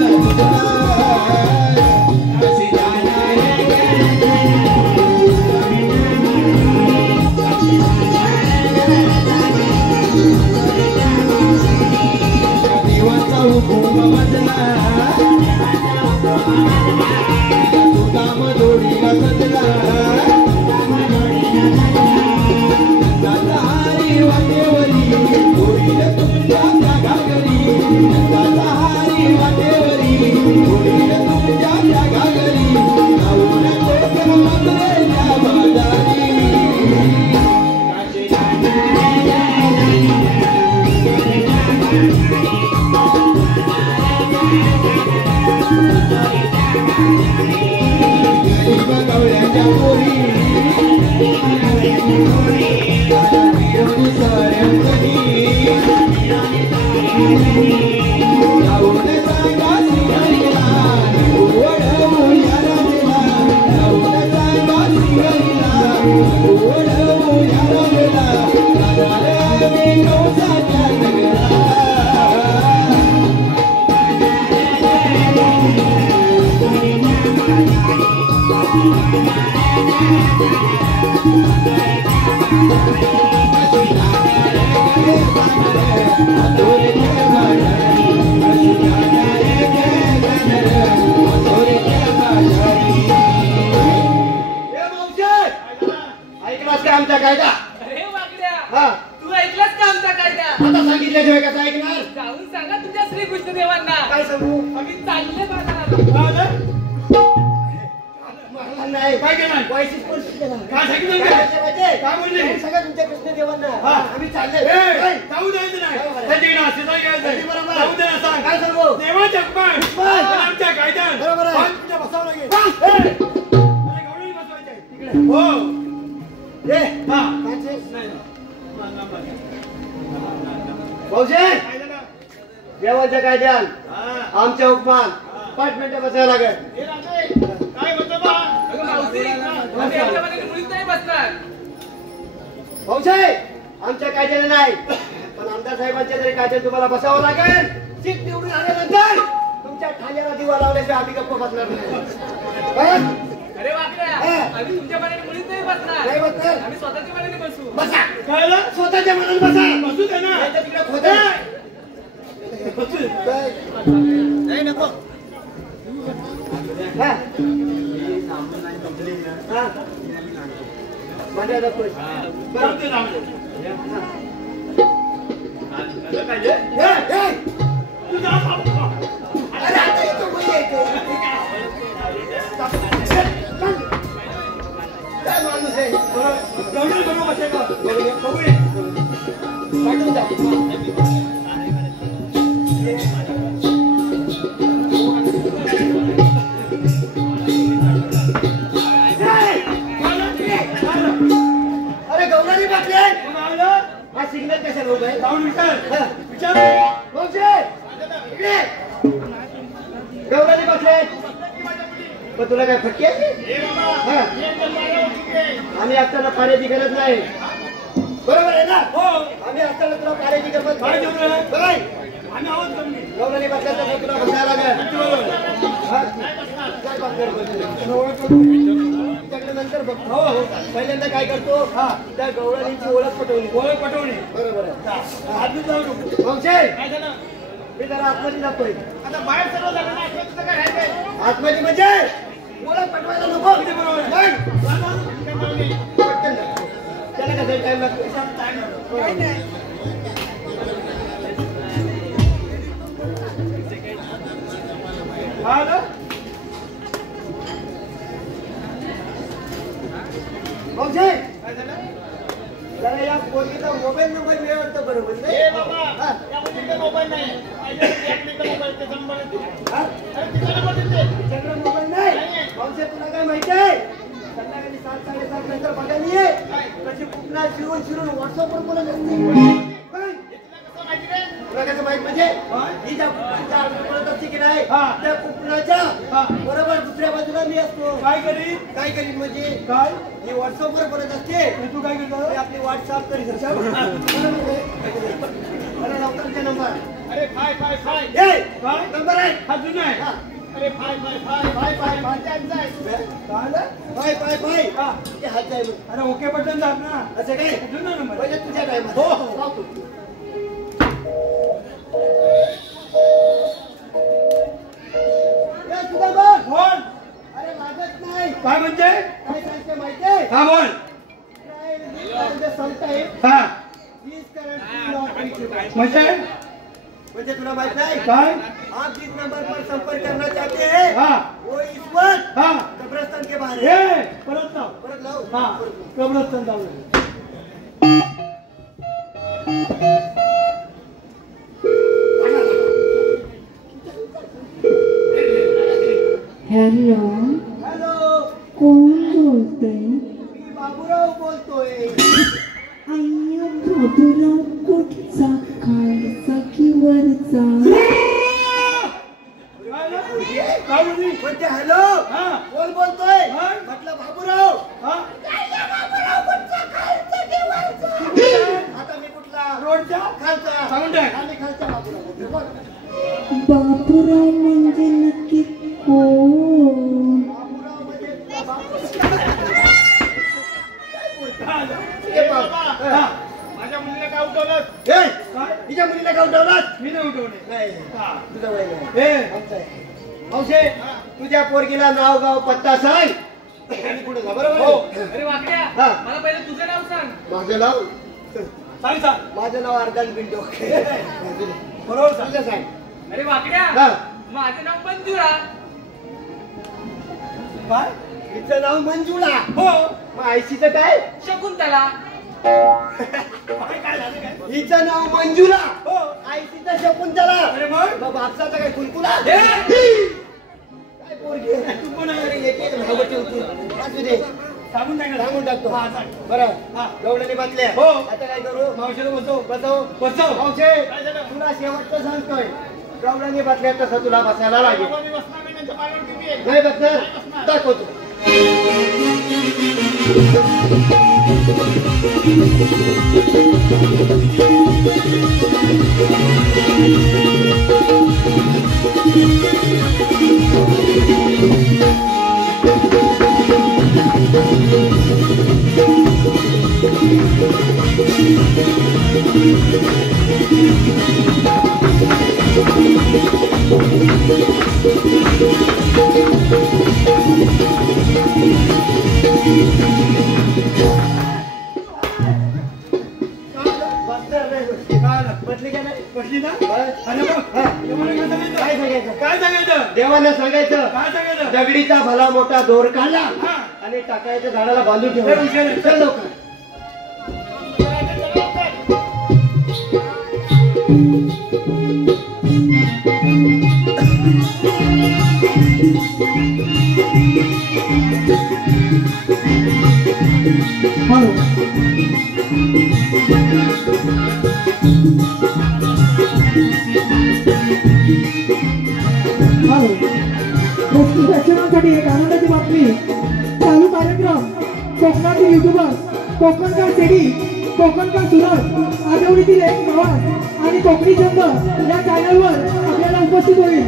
तुझला कशी जाणार दिवसा हुकूम बदला काम जोडीला सजला हारी वाटेवरी जोडीला तुमच्या जागा घरी हारी वाटेवरी जोडीला तुमच्या जागा घरी जाऊ नको कर मथुरेच्या बाजारी गवळ्याच्या पोरी जाऊन सांगा श्रीहरीला ओढवू या राजेला जाऊन सांगा श्रीहरीला ओढवू या राजेला जाणार आम्ही कौसाच्या नगरा ऐकलास का आमचा कायदा? अरे वाकड्या हा तू ऐकलास का आमचा कायदा? आता सांगितल्याशिवाय कसं ऐकणार? जाऊन सांगा तुझ्या श्रीकृष्ण देवांना काय सांगू? आम्ही चालले बाजारात. मला नाही काय केलं? पैसेच परिस्थिती देणार. काय सांगितलं? काय म्हटलं माहितीये? काय बोलले? जाऊन सांगा तुमच्या कृष्ण देवांना हा. आम्ही चालले. ए, जाऊ द्यायचं नाही बरोबर आहे. त्याच्याकडे आशीर्वाद घ्यायचा आहे. बरोबर. जाऊ दे ना सांग. काय सांगू? देवाच्या हुकमान हुकमान. आणि आमच्या कायद्यात बरोबर आहे. पाच मिनिटं बसावं लागेल. हा. ए, अरे गवळणी बसवायची आहे. तिकडे. हो ए, हा काचे? नाही भाऊजी काय झालं? देवाच्या कायद्यात हा. आमच्या हुकमान 5 मिनिटं बसावं लागेल. हे राजे, काय म्हणतो बा? अगं मावशी आम्ही आमच्यामध्ये मुळीच नाही बसणार. भाऊजी आमच्या कायद्याने नाही पण आमदार साहेबांच्या तरी कायद्यात तुम्हाला बसावं लागेल. सीट निवडून आल्यानंतर तुमच्या ठाण्याला दिवा लावल्याशिवाय आम्ही गप्प बसणार नाही. कळलं? अरे वाकड्या हा. आम्ही तुमच्या मनाने मुळीच नाही बसणार. नाही बसणार. आम्ही स्वतःच्या मनाने बसू. बसा कळलं? स्वतःच्या मनात बसा. बसू दे ना. नाहीतर तिकडे खोदं. बसू दे. काय? नाही नको हा. हा. माझ्या खुश. जाऊ दे ना. ए, ए. तू जा बाबा. अरे आता इथं कोणी यायचं? काय माणूस आहे? गवळणी बरोबर बसेल का? बघूया. पाठवून जा. अरे गौराणी बाटले हा सिग्नल कशाला उभा आहे? जाऊन विचार हा. विचार भाऊजी, इकडे. गवळणी बसले पण तुला काय फटकी आहे? हा. आम्ही असताना पाण्याची गरज नाही बरोबर आहे ना? आम्ही असताना तुला पाण्याची गरज नाही गवळणी बसल्यानंतर तुला बसायला लागेल नंतर बघ. पहिल्यांदा काय करतो त्या गवळणीची ओळख पटवणे बरोबर आहे. मी जरा आतमध्ये जातोय आता बाहेर सर्व झालं ना तुझं काय राहायचंय आतमध्ये म्हणजे ओळख पटवायला नको पटकन जा. त्याला कसं टाइम लागतो जरा या पोरगीचा मोबाईल नंबर मिळवत बरोबर नाही बाबा या मुलीचा मोबाईल नाही मोबाईल ते नंबर तिच्याकडे मोबाईल नाही भाऊचे तुला काय माहिती आहे संध्याकाळी 7-7:30 नंतर बघायला ये कशी कुठला शिरून व्हॉट्सअपवर बोलत असते तुला कसं माहित म्हणजे ही ज्या कुपनाच्या बोलत असते की नाही त्या कुपनाच्या बरोबर दुसऱ्या बाजूला मी असतो काय करीन म्हणजे काय ही व्हॉट्सअपवर बोलत असते तू काय करतो आपली व्हॉट्सअप करीत डॉक्टरचा नंबर अरे फाय नंबर आहे हा जुना आहे अरे फाय त्यांचा आहे हात आहे अरे ओके बटन दाब ना असं काय जुना नंबर म्हणजे तुझ्या काय तुझा बघ बोल अरे लागत नाही काय म्हणते काय सांगते माहितीये हा बोल सांगताय हा 20 करोडची लॉटरी म्हणजे तुला माहित नाही काय आप जिस नंबर पर संपर्क करना चाहते हैं हाँ वो इस वक्त हाँ कब्रिस्तान के बाहर हे है परत लाव परत लाव हाँ कब्रस्तान जाऊ हॅलो हॅलो कोण बोलतोय? मी बाबूराव बोलतोय अय्या बाबूराव कुठचा खालचा की वरचा? काय म्हणली म्हणजे हॅलो हा कोण बोलतोय हा? म्हटलं बाबूराव हा आता मी कुठला रोडच्या खालचा सांगून टाक आम्ही खालचा बाबूराव बोलतोय बोल. बाबूराव म्हणजे नक्की कोण? बाबूराव म्हणजे तुझा बाप. ए बाबा माझ्या मुलीला काय उठवलं ए, हिच्या मुलीला का उठवलात मी नाही उठवले नाही तुझं वय नाही हे आमचं आहे. मावशे तुझ्या पोरगीला नाव गाव पत्ता सांग आणि पुढे जा बरोबर हो आहे? अरे वाकड्या हा. मला पहिले तुझं नाव सांग माझं नाव सांग माझं नाव अर्धन पिंटो बरोबर सांग तुझं सांग अरे वाकड्या हा. माझं नाव मंजुळा काय हिचं नाव मंजुळा हो मग आयशीचं काय शकुंतला काय झालं काय हिचं नाव मंजुळा हो आयशीचं शकुंतला अरे मग मग बापसाचा काय कुलकुला हे! काय पोरगी आहे? तू कोण आहे? अरे एक भावटी होती असू दे सांगून टाक ना. सांगून टाकतो हा सांग बरं हा. गवळणी बातल्या हो. आता काय करू मावशीला बसव बसव बसव मावशे तुला शेवटचं सांगतोय गवळणी बातल्या तसं तुला बसायला लागेल मी बसणार नाही त्यांच्या पायावर किती आहे नाही बसणार दाखवतो बसली का नाही बसली ना बस. अरे बघ हा. देवाला काय सांगायचं काय सांगायचं काय सांगायचं देवाला सांगायचं काय सांगायचं दगडीचा भला मोठा दोर काढला हा. आणि टाकायचं झाडाला बांधून लय हुशार आहे. ठेवलं चल लवकर हॅलो हॅलो प्रेक्षकांसाठी एक आनंदाची बातमी. चालू कार्यक्रम कोकणातील युट्यूबर कोकणकर सेडी, कोकणकर सुरत, आठवडीतील एक प्रवास आणि कोकणी छंद या चॅनलवर आपल्याला उपस्थित होईल.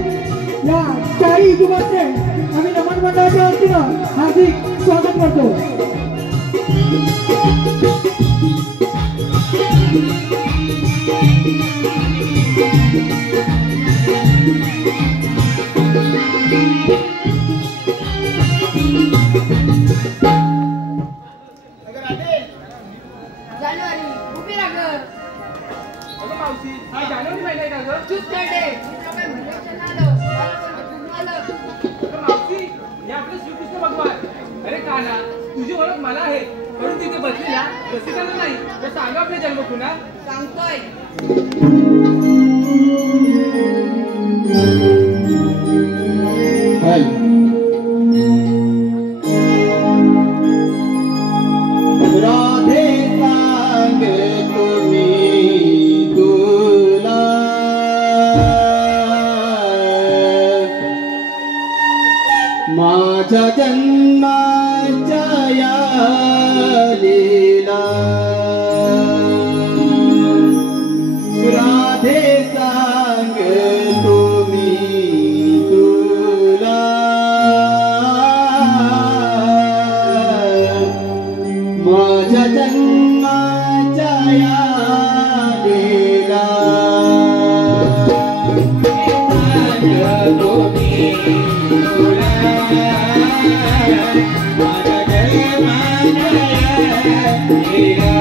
या चारही युट्यूबरचे आम्ही नमन मंडळाच्या वतीनं हार्दिक स्वागत करतो. जानेवारी उभी राहा गं. अगं मावशी, हा जानेवारी महिना आहे का गं? चूप करते. तुला काय म्हणायचं ना आलं. मला पण कुठून आलं. अगं मावशी, हे आपले श्रीकृष्ण भगवान. अरे कान्हा, तुझी ओळख मला आहे, परंतु तिथे बसलेला रसिकाला नाही. तर सांगा आपले जन्म पुन्हा. सांगतोय. राधे सांगतो मी तुला, माझ्या जन्माच्या या लीला. राधे सांगतो मी तुला, माझ्या जन्माच्या या लीला. सांगतो मी तुला, माझ्या जन्माच्या या लीला.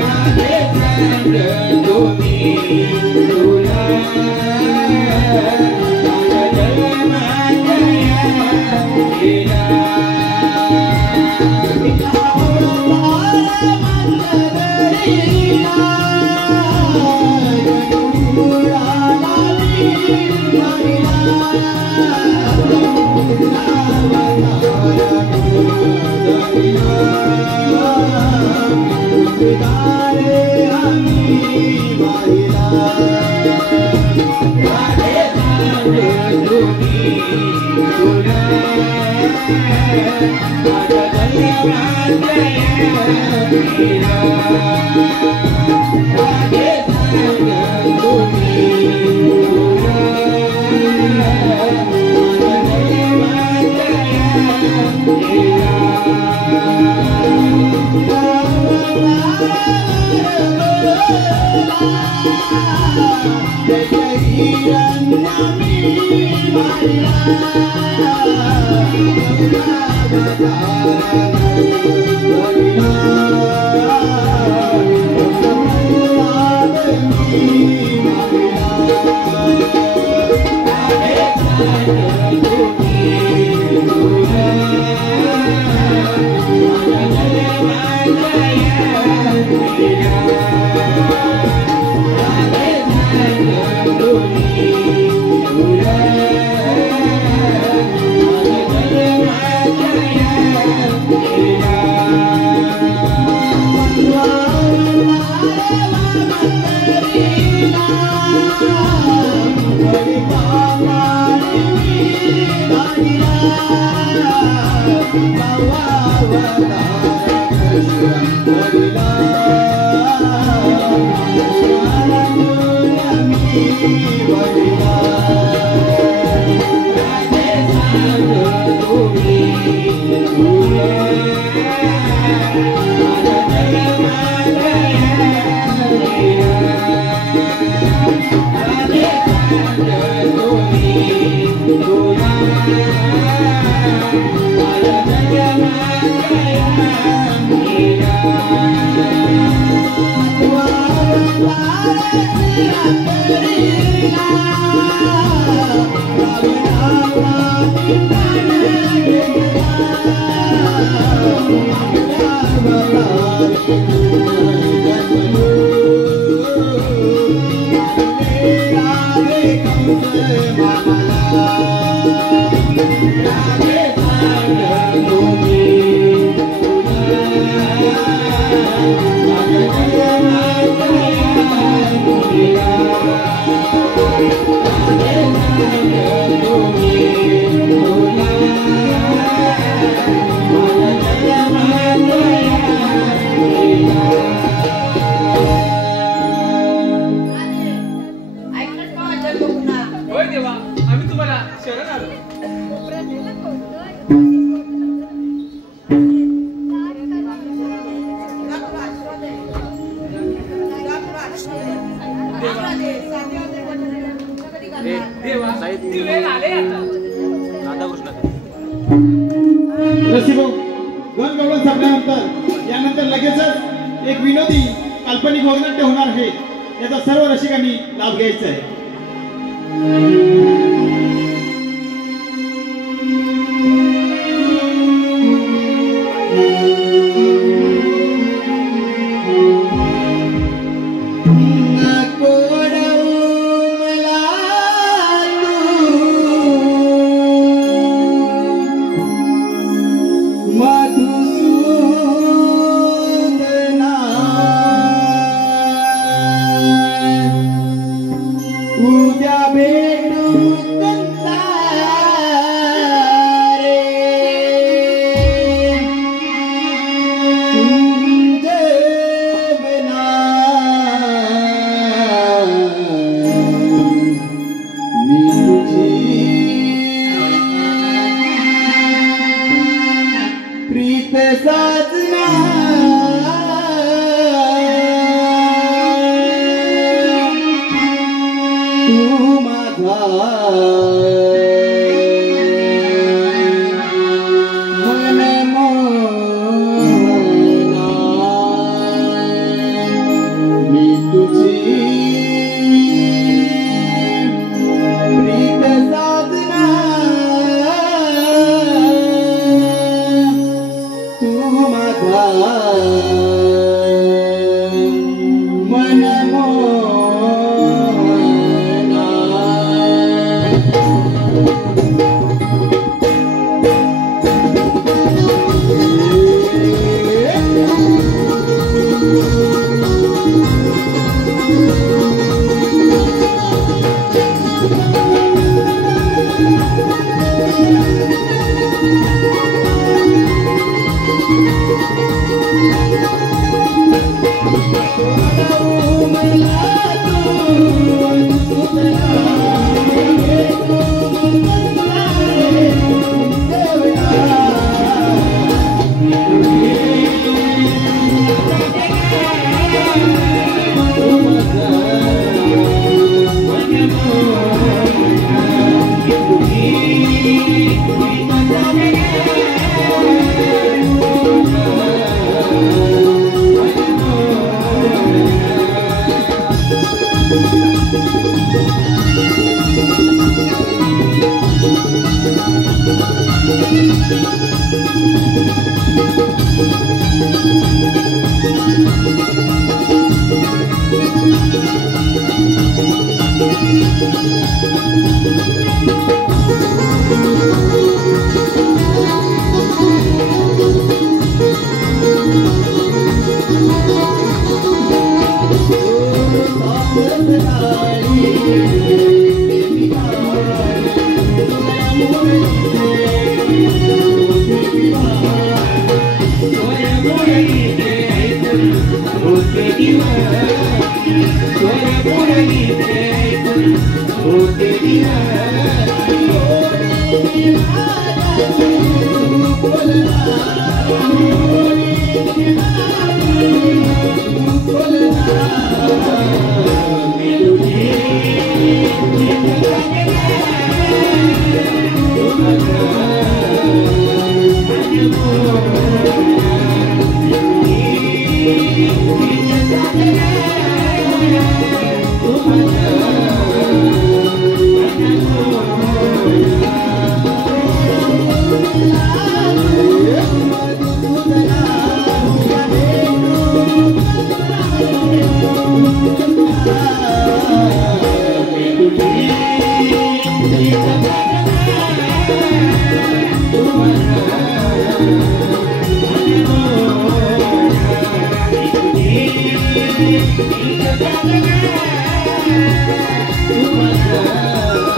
राधे सांगतो मी तुला, माझ्या जन्माच्या या लीला. Radhe होय देवा, आम्ही तुम्हाला शरण आलो. देवा, ती वेळ आले आता. रसिको गण गवळण संपल्यानंतर यानंतर लगेचच एक विनोदी काल्पनिक वगनाट्य होणार आहे. याचा सर्व रसिकांनी लाभ घ्यायचा आहे.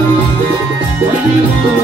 Thank you. Thank you.